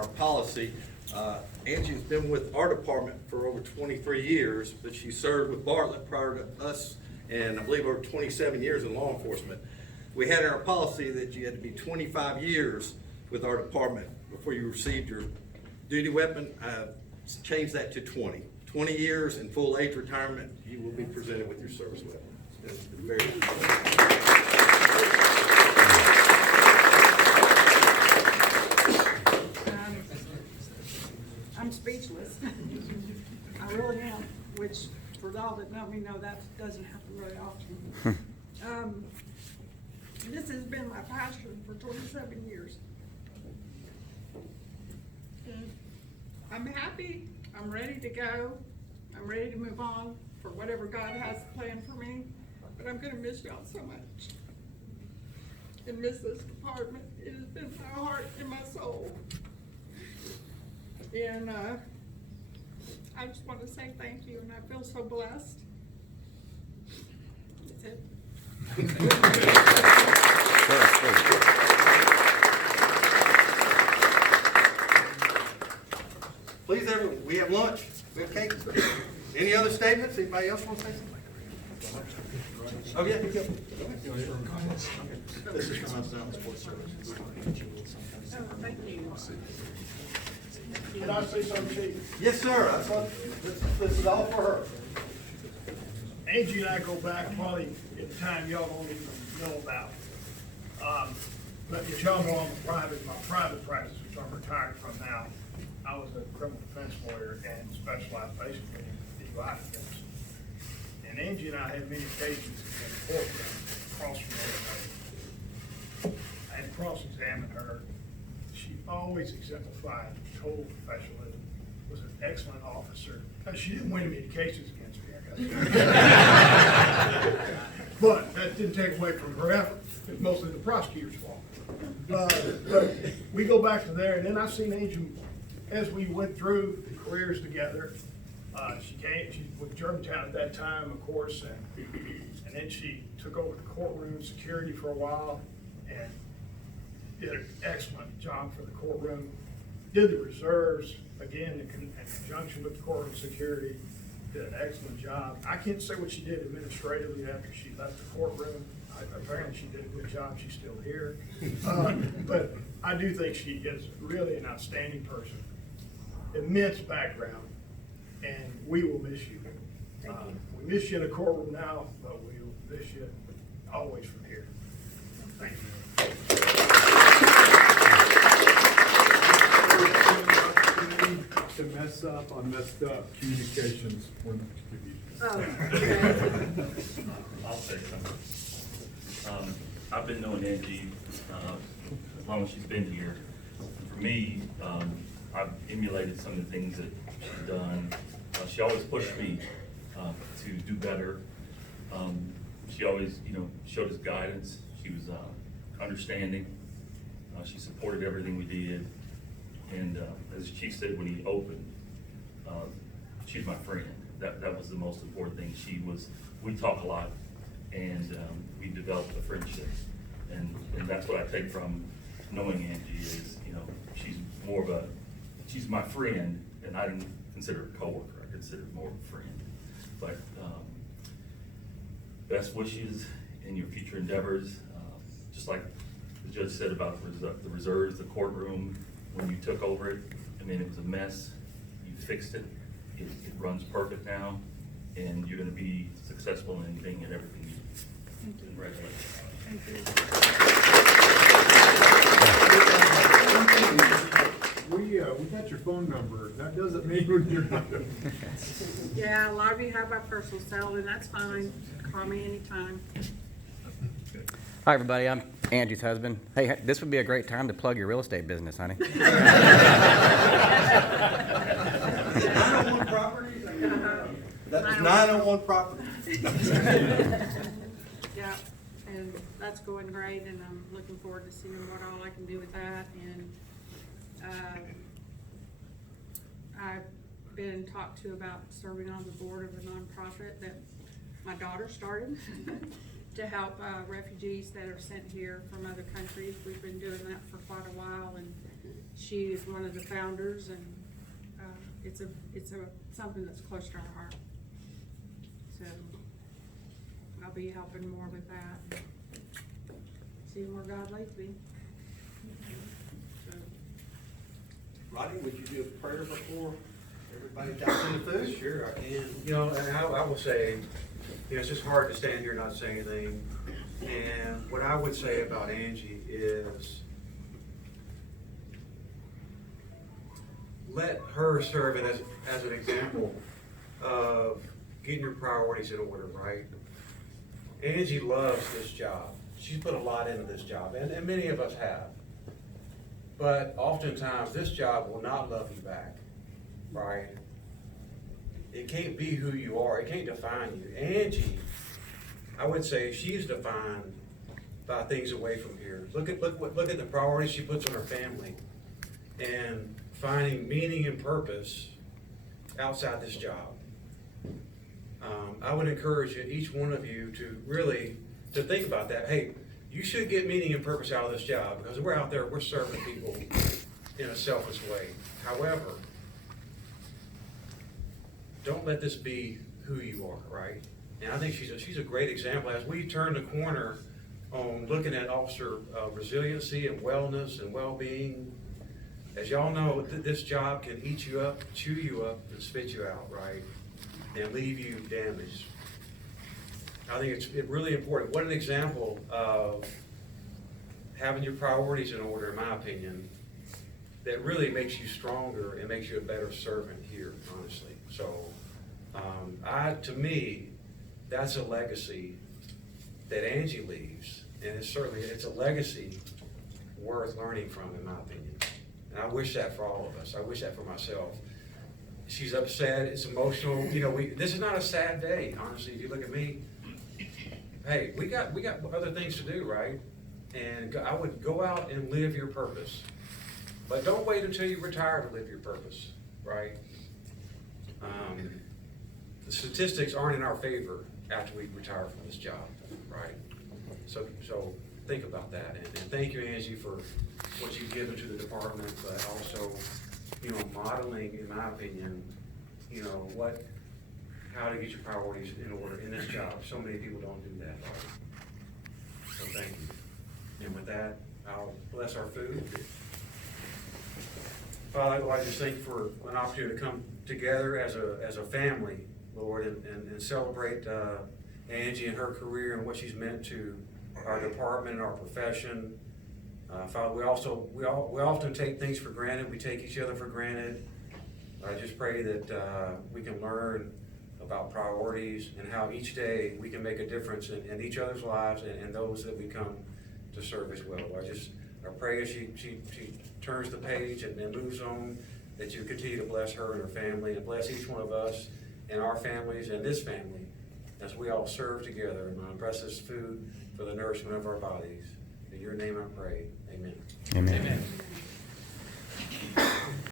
our policy. Angie's been with our department for over 23 years, but she served with Bartlett prior to us, and I believe over 27 years in law enforcement. We had in our policy that you had to be 25 years with our department before you received your duty weapon. Changed that to 20. 20 years in full age retirement, you will be presented with your service weapon. It's very I'm speechless. I really am, which for all that know me know that doesn't happen very often. This has been my passion for 27 years. I'm happy, I'm ready to go, I'm ready to move on for whatever God has planned for me, but I'm gonna miss y'all so much. And miss this department. It has been my heart and my soul. And I just want to say thank you, and I feel so blessed. That's it. Please, everyone, we have lunch, we have cake. Any other statements? Anybody else want to say something? Oh, yeah, you go. This is Germantown Sports Service. Oh, thank you. Can I say something, Chief? Yes, sir. I thought this is all for her. Angie and I go back probably in time y'all don't even know about. But as y'all know, my private practice, which I'm retired from now, I was a criminal defense lawyer and specialized basically in DUI defense. And Angie and I had many occasions in the courtroom across from one another. I had to cross-examine her. She always exemplified total professionalism, was an excellent officer. She didn't win many cases against me, I guess. But that didn't take away from her effort. It's mostly the prosecutor's fault. But we go back to there, and then I've seen Angie as we went through the careers together. She was with Germantown at that time, of course, and then she took over the courtroom security for a while and did an excellent job for the courtroom. Did the reserves, again, in conjunction with the courtroom security, did an excellent job. I can't say what she did administratively after she left the courtroom. Apparently she did a good job, she's still here. But I do think she is really an outstanding person. Immense background, and we will miss you. We miss you in the courtroom now, but we will miss you always from here. Thank you. To mess up on messed up communications when Oh, okay. I'll say something. I've been knowing Angie as long as she's been here. And for me, I've emulated some of the things that she's done. She always pushed me to do better. She always, showed us guidance. She was understanding. She supported everything we did. And as the chief said when he opened, she's my friend. That was the most important thing. We talk a lot, and we developed a friendship. And that's what I take from knowing Angie is, she's my friend, and I didn't consider her a coworker. I consider her more of a friend. But best wishes in your future endeavors. Just like the judge said about the reserves, the courtroom, when you took over it, it was a mess. You fixed it. It runs perfect now, and you're going to be successful in anything and everything you do. Thank you. Congratulations. Thank you. we got your phone number. That doesn't mean you're not. Yeah, a lot of you have my personal cell, and that's fine. Call me anytime. Hi, everybody. I'm Angie's husband. Hey, this would be a great time to plug your real estate business, honey. 901 properties? That was 901 properties. Yeah, and that's going great, and I'm looking forward to seeing what all I can do with that. And I've been talked to about serving on the board of a nonprofit that my daughter started to help refugees that are sent here from other countries. We've been doing that for quite a while, and she is one of the founders, and it's something that's close to our heart. So I'll be helping more with that, seeing where God leads me. So, Rodney, would you do a prayer before everybody dives in the food? Sure, I can. You know, and I will say, you know, it's just hard to stand here and not say anything. And what I would say about Angie is, let her serve it as an example of getting your priorities in order, right? Angie loves this job. She's put a lot into this job, and many of us have. But oftentimes, this job will not love you back, right? It can't be who you are. It can't define you. Angie, I would say she's defined by things away from here. Look at the priorities she puts on her family, and finding meaning and purpose outside this job. I would encourage each one of you to really to think about that. Hey, you should get meaning and purpose out of this job, because we're out there, we're serving people in a selfless way. However, don't let this be who you are, right? And I think she's a great example. As we turn the corner on looking at officer resiliency and wellness and well-being, as y'all know, this job can eat you up, chew you up, and spit you out, right? And leave you damaged. I think it's really important. What an example of having your priorities in order, in my opinion, that really makes you stronger and makes you a better servant here, honestly. So, to me, that's a legacy that Angie leaves, and it's a legacy worth learning from, in my opinion. And I wish that for all of us. I wish that for myself. She's upset. It's emotional. You know, this is not a sad day, honestly. If you look at me, hey, we got other things to do, right? And I would go out and live your purpose, but don't wait until you retire to live your purpose, right? The statistics aren't in our favor after we retire from this job, right? So think about that, and thank you, Angie, for what you've given to the department, but also, you know, modeling, in my opinion, you know, how to get your priorities in order in this job. So many people don't do that, right? So thank you. And with that, I'll bless our food. Father, I'd like to thank you for an opportunity to come together as a family, Lord, and celebrate Angie and her career and what she's meant to our department and our profession. Father, we often take things for granted. We take each other for granted. I just pray that we can learn about priorities and how each day we can make a difference in each other's lives and those that we come to serve as well. I pray as she turns the page and moves on, that you continue to bless her and her family, and bless each one of us and our families and this family as we all serve together and bless this food for the nourishment of our bodies. In your name I pray, amen. Amen. Amen.